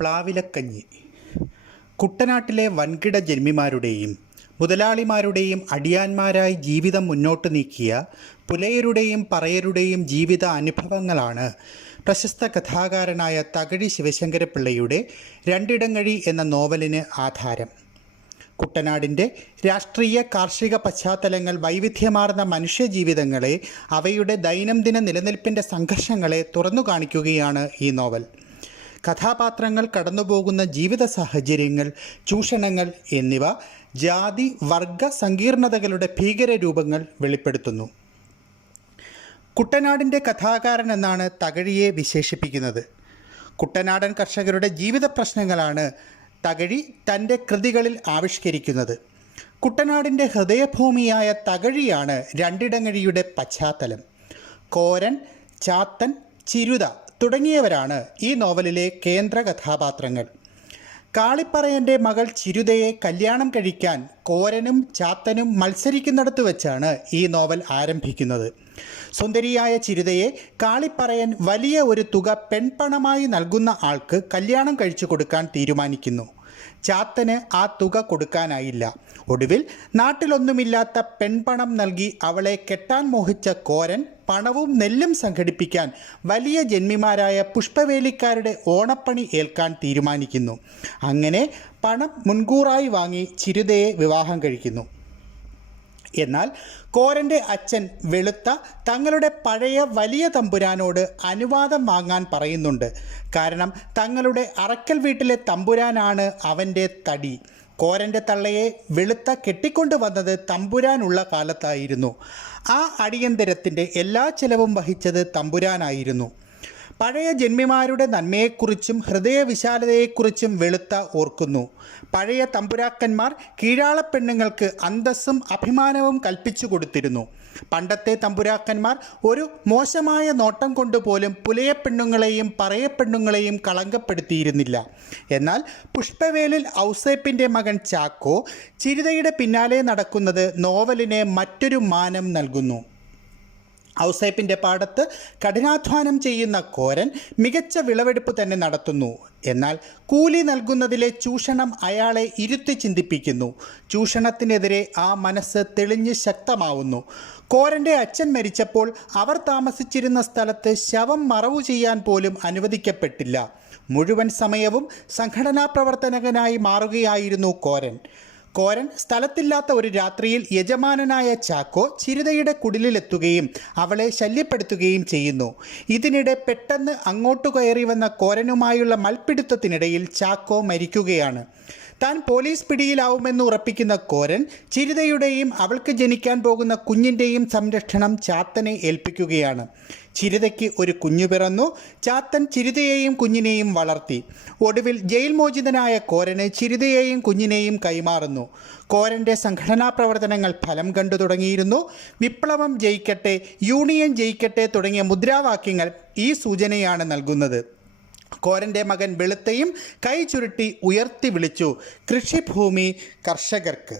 പ്ലാവിലക്കഞ്ഞി. കുട്ടനാട്ടിലെ വൻകിട ജന്മിമാരുടെയും മുതലാളിമാരുടെയും അടിയാന്മാരായി ജീവിതം മുന്നോട്ട് നീക്കിയ പുലയരുടെയും പറയരുടെയും ജീവിത അനുഭവങ്ങളാണ് പ്രശസ്ത കഥാകാരനായ തകഴി ശിവശങ്കരപ്പിള്ളയുടെ രണ്ടിടങ്ങഴി എന്ന നോവലിന് ആധാരം. കുട്ടനാടിൻ്റെ രാഷ്ട്രീയ കാർഷിക പശ്ചാത്തലങ്ങൾ, വൈവിധ്യമാർന്ന മനുഷ്യജീവിതങ്ങളെ, അവയുടെ ദൈനംദിന നിലനിൽപ്പിൻ്റെ സംഘർഷങ്ങളെ തുറന്നു കാണിക്കുകയാണ് ഈ നോവൽ. കഥാപാത്രങ്ങൾ കടന്നുപോകുന്ന ജീവിത സാഹചര്യങ്ങൾ, ചൂഷണങ്ങൾ എന്നിവ ജാതി വർഗ സങ്കീർണതകളുടെ ഭീകരരൂപങ്ങൾ വെളിപ്പെടുത്തുന്നു. കുട്ടനാടിൻ്റെ കഥാകാരൻ എന്നാണ് തകഴിയെ വിശേഷിപ്പിക്കുന്നത്. കുട്ടനാടൻ കർഷകരുടെ ജീവിത പ്രശ്നങ്ങളാണ് തകഴി തൻ്റെ കൃതികളിൽ ആവിഷ്കരിക്കുന്നത്. കുട്ടനാടിൻ്റെ ഹൃദയഭൂമിയായ തകഴിയാണ് രണ്ടിടങ്ങഴിയുടെ പശ്ചാത്തലം. കോരൻ, ചാത്തൻ, ചിരുത തുടങ്ങിയവരാണ് ഈ നോവലിലെ കേന്ദ്ര കഥാപാത്രങ്ങൾ. കാളിപ്പറയൻ്റെ മകൾ ചിരുതയെ കല്യാണം കഴിക്കാൻ കോരനും ചാത്തനും മത്സരിക്കുന്നിടത്ത് വെച്ചാണ് ഈ നോവൽ ആരംഭിക്കുന്നത്. സുന്ദരിയായ ചിരുതയെ കാളിപ്പറയൻ വലിയ ഒരു തുക പെൺപണമായി നൽകുന്ന ആൾക്ക് കല്യാണം കഴിച്ചു കൊടുക്കാൻ തീരുമാനിക്കുന്നു. ചാത്തന് ആ തുക കൊടുക്കാനായില്ല. ഒടുവിൽ നാട്ടിലൊന്നുമില്ലാത്ത പെൺപണം നൽകി അവളെ കെട്ടാൻ മോഹിച്ച കോരൻ പണവും നെല്ലും സംഘടിപ്പിക്കാൻ വലിയ ജന്മിമാരായ പുഷ്പവേലിക്കാരുടെ ഓണപ്പണി ഏൽക്കാൻ തീരുമാനിക്കുന്നു. അങ്ങനെ പണം മുൻകൂറായി വാങ്ങി ചിരുതയെ വിവാഹം കഴിക്കുന്നു. എന്നാൽ കോരൻ്റെ അച്ഛൻ വെളുത്ത തങ്ങളുടെ പഴയ വലിയ തമ്പുരാനോട് അനുവാദം വാങ്ങാൻ പറയുന്നുണ്ട്. കാരണം തങ്ങളുടെ അറക്കൽ വീട്ടിലെ തമ്പുരാനാണ് അവൻ്റെ തടി. കോരൻ്റെ തള്ളയെ വെളുത്ത കെട്ടിക്കൊണ്ടു വന്നത് തമ്പുരാനുള്ള കാലത്തായിരുന്നു. ആ അടിയന്തരത്തിൻ്റെ എല്ലാ ചെലവും വഹിച്ചത് തമ്പുരാനായിരുന്നു. പഴയ ജന്മിമാരുടെ നന്മയെക്കുറിച്ചും ഹൃദയവിശാലതയെക്കുറിച്ചും വെളുത്ത ഓർക്കുന്നു. പഴയ തമ്പുരാക്കന്മാർ കീഴാളപ്പെണ്ണുങ്ങൾക്ക് അന്തസ്സും അഭിമാനവും കൽപ്പിച്ചു കൊടുത്തിരുന്നു. പണ്ടത്തെ തമ്പുരാക്കന്മാർ ഒരു മോശമായ നോട്ടം കൊണ്ടുപോലും പുലയപ്പെണ്ണുങ്ങളെയും പറയപ്പെണ്ണുങ്ങളെയും കളങ്കപ്പെടുത്തിയിരുന്നില്ല. എന്നാൽ പുഷ്പവേലിൽ ഔസേപ്പിൻ്റെ മകൻ ചാക്കോ ചിരുതയുടെ പിന്നാലെ നടക്കുന്നത് നോവലിനെ മറ്റൊരു മാനം നൽകുന്നു. ഔസേപ്പിൻ്റെ പാടത്ത് കഠിനാധ്വാനം ചെയ്യുന്ന കോരൻ മികച്ച വിളവെടുപ്പ് തന്നെ നടത്തുന്നു. എന്നാൽ കൂലി നൽകുന്നതിലെ ചൂഷണം അയാളെ ഇരുത്തി ചിന്തിപ്പിക്കുന്നു. ചൂഷണത്തിനെതിരെ ആ മനസ്സ് തെളിഞ്ഞ് ശക്തമാവുന്നു. കോരൻ്റെ അച്ഛൻ മരിച്ചപ്പോൾ അവർ താമസിച്ചിരുന്ന സ്ഥലത്ത് ശവം മറവു ചെയ്യാൻ പോലും അനുവദിക്കപ്പെട്ടില്ല. മുഴുവൻ സമയവും സംഘടനാ പ്രവർത്തകനായി മാറുകയായിരുന്നു കോരൻ. സ്ഥലത്തില്ലാത്ത ഒരു രാത്രിയിൽ യജമാനനായ ചാക്കോ ചിരുതയുടെ കുടിലിലെത്തുകയും അവളെ ശല്യപ്പെടുത്തുകയും ചെയ്യുന്നു. ഇതിനിടെ പെട്ടെന്ന് അങ്ങോട്ട് കയറി വന്ന കോരനുമായുള്ള മൽപ്പിടുത്തത്തിനിടയിൽ ചാക്കോ മരിക്കുകയാണ്. താൻ പോലീസ് പിടിയിലാവുമെന്ന് ഉറപ്പിക്കുന്ന കോരൻ ചിരുതയുടെയും അവൾക്ക് ജനിക്കാൻ പോകുന്ന കുഞ്ഞിൻ്റെയും സംരക്ഷണം ചാത്തനെ ഏൽപ്പിക്കുകയാണ്. ചിരുതയ്ക്ക് ഒരു കുഞ്ഞു പിറന്നു. ചാത്തൻ ചിരുതയെയും കുഞ്ഞിനെയും വളർത്തി. ഒടുവിൽ ജയിൽ മോചിതനായ കോരന് ചിരുതയെയും കുഞ്ഞിനെയും കൈമാറുന്നു. കോരൻ്റെ സംഘടനാ പ്രവർത്തനങ്ങൾ ഫലം കണ്ടു തുടങ്ങിയിരുന്നു. വിപ്ലവം ജയിക്കട്ടെ, യൂണിയൻ ജയിക്കട്ടെ തുടങ്ങിയ മുദ്രാവാക്യങ്ങൾ ഈ സൂചനയാണ് നൽകുന്നത്. കോരൻ്റെ മകൻ വെളുത്തയും കൈ ചുരുട്ടി ഉയർത്തി വിളിച്ചു, കൃഷിഭൂമി കർഷകർക്ക്.